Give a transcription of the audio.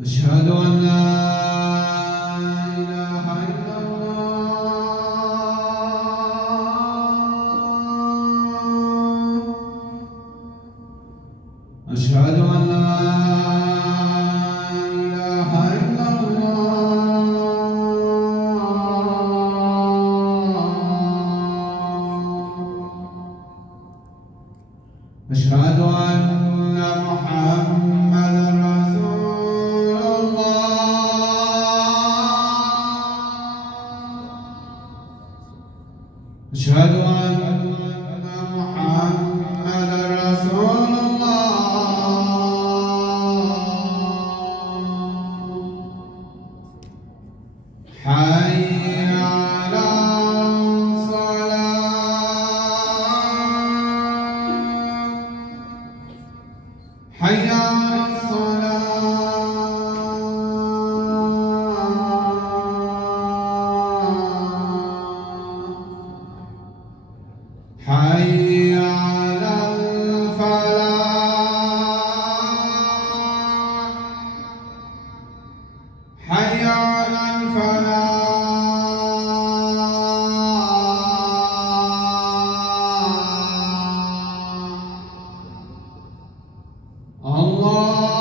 أشهد أن لا إله إلا الله أشهد أن لا إله إلا الله أشهد أن محمدا رسول الله أشهد أن محمدا رسول الله حي على الصلاة حي على الصلاة حي على الفلاح حي على الفلاح الله